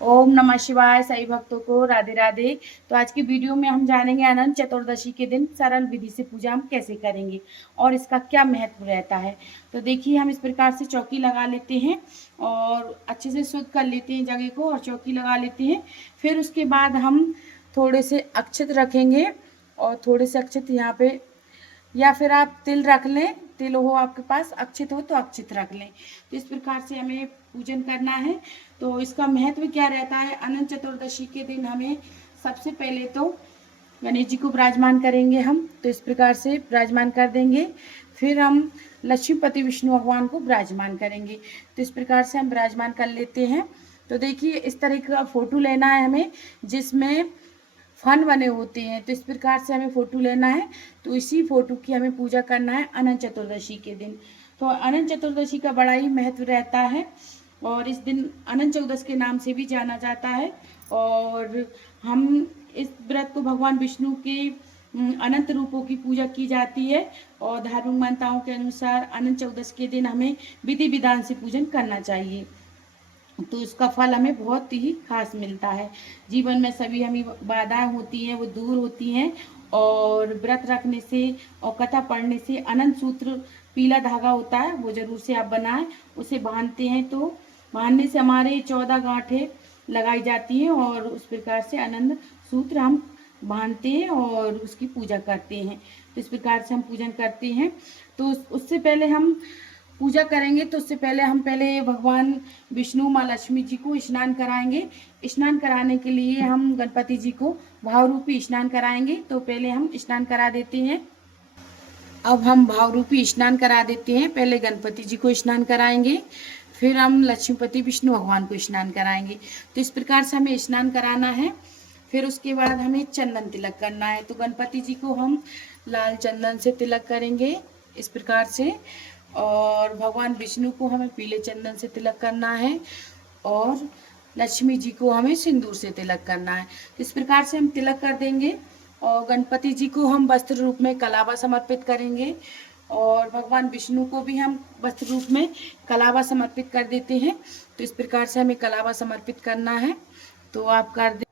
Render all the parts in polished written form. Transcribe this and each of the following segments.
ओम नमः शिवाय। सभी भक्तों को राधे राधे। तो आज की वीडियो में हम जानेंगे अनंत चतुर्दशी के दिन सरल विधि से पूजा हम कैसे करेंगे और इसका क्या महत्व रहता है। तो देखिए, हम इस प्रकार से चौकी लगा लेते हैं और अच्छे से शुद्ध कर लेते हैं जगह को और चौकी लगा लेते हैं। फिर उसके बाद हम थोड़े से अक्षत रखेंगे और थोड़े से अक्षत यहाँ पे, या फिर आप तिल रख लें, तिल हो आपके पास, अक्षित हो तो अक्षित रख लें। तो इस प्रकार से हमें पूजन करना है। तो इसका महत्व क्या रहता है, अनंत चतुर्दशी के दिन हमें सबसे पहले तो गणेश जी को विराजमान करेंगे हम, तो इस प्रकार से विराजमान कर देंगे। फिर हम लक्ष्मीपति विष्णु भगवान को विराजमान करेंगे, तो इस प्रकार से हम विराजमान कर लेते हैं। तो देखिए, इस तरह का फोटो लेना है हमें जिसमें फन बने होते हैं, तो इस प्रकार से हमें फ़ोटो लेना है। तो इसी फ़ोटो की हमें पूजा करना है अनंत चतुर्दशी के दिन। तो अनंत चतुर्दशी का बड़ा ही महत्व रहता है और इस दिन अनंत चौदस के नाम से भी जाना जाता है। और हम इस व्रत को भगवान विष्णु के अनंत रूपों की पूजा की जाती है और धार्मिक मान्यताओं के अनुसार अनंत चौदस के दिन हमें विधि विधान से पूजन करना चाहिए। तो इसका फल हमें बहुत ही खास मिलता है। जीवन में सभी हमें बाधाएं होती हैं वो दूर होती हैं। और व्रत रखने से और कथा पढ़ने से अनंत सूत्र, पीला धागा होता है वो जरूर से आप बनाएं, उसे बांधते हैं तो बांधने से हमारे 14 गांठें लगाई जाती हैं और उस प्रकार से अनंत सूत्र हम बांधते हैं और उसकी पूजा करते हैं। तो इस प्रकार से हम पूजन करते हैं। तो उससे पहले हम पूजा करेंगे तो उससे पहले हम भगवान विष्णु माँ लक्ष्मी जी को स्नान कराएंगे। स्नान कराने के लिए हम गणपति जी को भाव रूपी स्नान कराएंगे। तो पहले हम स्नान करा देते हैं। अब हम भाव रूपी स्नान करा देते हैं। पहले गणपति जी को स्नान कराएंगे, फिर हम लक्ष्मीपति विष्णु भगवान को स्नान कराएंगे। तो इस प्रकार से हमें स्नान कराना है। फिर उसके बाद हमें चंदन तिलक करना है। तो गणपति जी को हम लाल चंदन से तिलक करेंगे इस प्रकार से, और भगवान विष्णु को हमें पीले चंदन से तिलक करना है और लक्ष्मी जी को हमें सिंदूर से तिलक करना है। तो इस प्रकार से हम तिलक कर देंगे और गणपति जी को हम वस्त्र रूप में कलावा समर्पित करेंगे और भगवान विष्णु को भी हम वस्त्र रूप में कलावा समर्पित कर देते हैं। तो इस प्रकार से हमें कलावा समर्पित करना है। तो आप कर दे।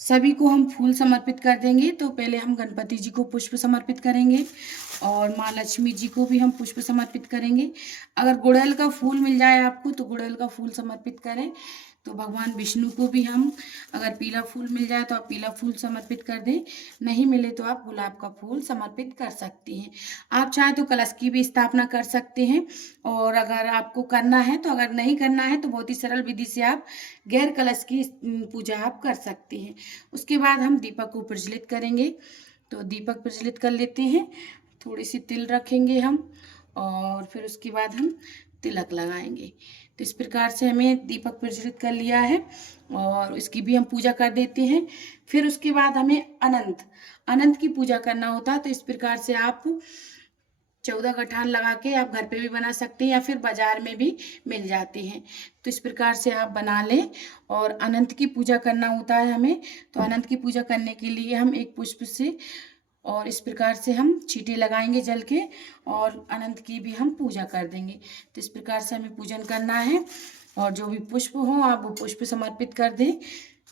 सभी को हम फूल समर्पित कर देंगे। तो पहले हम गणपति जी को पुष्प समर्पित करेंगे और माँ लक्ष्मी जी को भी हम पुष्प समर्पित करेंगे। अगर गुड़हल का फूल मिल जाए आपको तो गुड़हल का फूल समर्पित करें। तो भगवान विष्णु को भी हम, अगर पीला फूल मिल जाए तो आप पीला फूल समर्पित कर दें, नहीं मिले तो आप गुलाब का फूल समर्पित कर सकते हैं। आप चाहे तो कलश की भी स्थापना कर सकते हैं। और अगर आपको करना है तो, अगर नहीं करना है तो बहुत ही सरल विधि से आप गैर कलश की पूजा आप कर सकते हैं। उसके बाद हम दीपक को प्रज्वलित करेंगे। तो दीपक प्रज्वलित कर लेते हैं। थोड़ी सी तिल रखेंगे हम और फिर उसके बाद हम तिलक लगाएंगे। तो इस प्रकार से हमें दीपक प्रज्वलित कर लिया है और इसकी भी हम पूजा कर देते हैं। फिर उसके बाद हमें अनंत अनंत की पूजा करना होता है। तो इस प्रकार से आप 14 गठान लगा के आप घर पे भी बना सकते हैं या फिर बाजार में भी मिल जाते हैं। तो इस प्रकार से आप बना लें और अनंत की पूजा करना होता है हमें। तो अनंत की पूजा करने के लिए हम एक पुष्प से और इस प्रकार से हम छींटे लगाएंगे जल के और अनंत की भी हम पूजा कर देंगे। तो इस प्रकार से हमें पूजन करना है और जो भी पुष्प हो आप वो पुष्प समर्पित कर दें।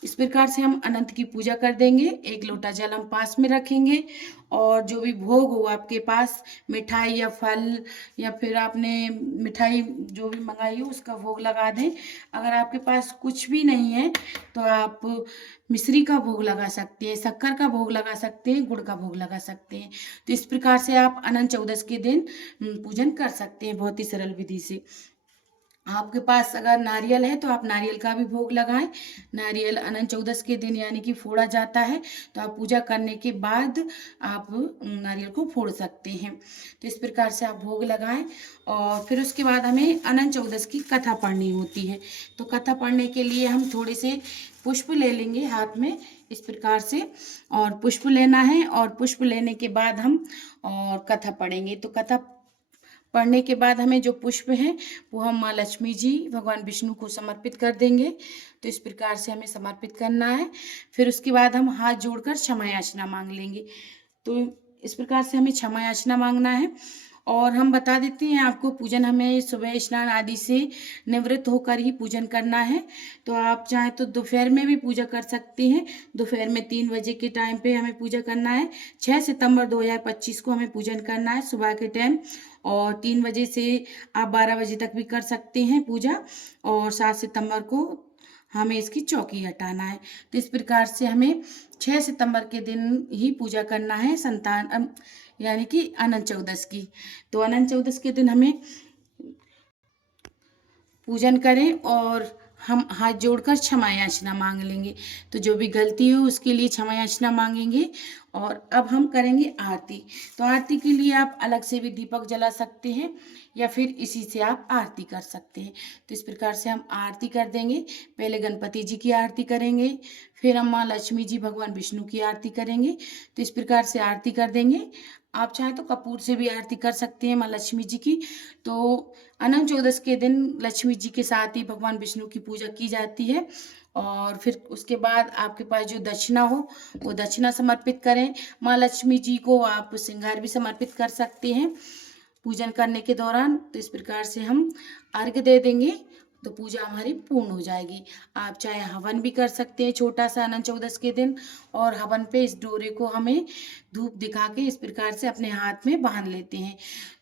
इस प्रकार से हम अनंत की पूजा कर देंगे। एक लोटा जल हम पास में रखेंगे और जो भी भोग हो आपके पास, मिठाई या फल या फिर आपने मिठाई जो भी मंगाई हो उसका भोग लगा दें। अगर आपके पास कुछ भी नहीं है तो आप मिश्री का भोग लगा सकते हैं, शक्कर का भोग लगा सकते हैं, गुड़ का भोग लगा सकते हैं। तो इस प्रकार से आप अनंत चौदस के दिन पूजन कर सकते हैं बहुत ही सरल विधि से। आपके पास अगर नारियल है तो आप नारियल का भी भोग लगाएं। नारियल अनंत चौदस के दिन यानी कि फोड़ा जाता है, तो आप पूजा करने के बाद आप नारियल को फोड़ सकते हैं। तो इस प्रकार से आप भोग लगाएं और फिर उसके बाद हमें अनंत चौदस की कथा पढ़नी होती है। तो कथा पढ़ने के लिए हम थोड़े से पुष्प ले लेंगे हाथ में इस प्रकार से, और पुष्प लेना है और पुष्प लेने के बाद हम और कथा पढ़ेंगे। तो कथा पढ़ने के बाद हमें जो पुष्प हैं वो हम माँ लक्ष्मी जी, भगवान विष्णु को समर्पित कर देंगे। तो इस प्रकार से हमें समर्पित करना है। फिर उसके बाद हम हाथ जोड़कर क्षमा याचना मांग लेंगे। तो इस प्रकार से हमें क्षमा याचना मांगना है और हम बता देते हैं आपको, पूजन हमें सुबह स्नान आदि से निवृत्त होकर ही पूजन करना है। तो आप चाहें तो दोपहर में भी पूजा कर सकती हैं। दोपहर में 3 बजे के टाइम पे हमें पूजा करना है। 6 सितंबर 2025 को हमें पूजन करना है सुबह के टाइम, और 3 बजे से आप 12 बजे तक भी कर सकते हैं पूजा। और 7 सितंबर को हमें इसकी चौकी हटाना है। तो इस प्रकार से हमें 6 सितंबर के दिन ही पूजा करना है यानी कि अनंत चौदस की। तो अनंत चौदस के दिन हमें पूजन करें और हम हाथ जोड़कर क्षमा याचना मांग लेंगे। तो जो भी गलती हो उसके लिए क्षमा याचना मांगेंगे। और अब हम करेंगे आरती। तो आरती के लिए आप अलग से भी दीपक जला सकते हैं या फिर इसी से आप आरती कर सकते हैं। तो इस प्रकार से हम आरती कर देंगे। पहले गणपति जी की आरती करेंगे, फिर हम माँ लक्ष्मी जी भगवान विष्णु की आरती करेंगे। तो इस प्रकार से आरती कर देंगे। आप चाहें तो कपूर से भी आरती कर सकते हैं माँ लक्ष्मी जी की। तो अनंत चौदस के दिन लक्ष्मी जी के साथ ही भगवान विष्णु की पूजा की जाती है। और फिर उसके बाद आपके पास जो दक्षिणा हो वो दक्षिणा समर्पित करें। माँ लक्ष्मी जी को आप श्रृंगार भी समर्पित कर सकते हैं पूजन करने के दौरान। तो इस प्रकार से हम अर्घ्य दे देंगे तो पूजा हमारी पूर्ण हो जाएगी। आप चाहे हवन भी कर सकते हैं छोटा सा अनंत चौदस के दिन। और हवन पे इस डोरे को हमें धूप दिखा के इस प्रकार से अपने हाथ में बांध लेते हैं।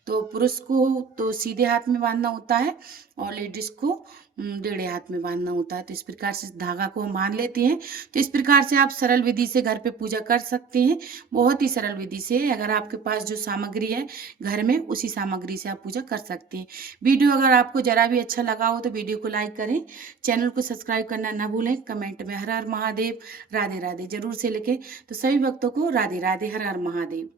तो पुरुष को तो सीधे हाथ में बांधना होता है और लेडीज को टेढ़े हाथ में बांधना होता है। तो इस प्रकार से धागा को हम बांध लेते हैं। तो इस प्रकार से आप सरल विधि से घर पे पूजा कर सकते हैं, बहुत ही सरल विधि से। अगर आपके पास जो सामग्री है घर में उसी सामग्री से आप पूजा कर सकते हैं। वीडियो अगर आपको जरा भी अच्छा लगा हो तो वीडियो को लाइक करें, चैनल को सब्सक्राइब करना ना भूलें। कमेंट में हर हर महादेव, राधे राधे जरूर से लिखें। तो सभी भक्तों को राधे राधे, हर हर महादेव।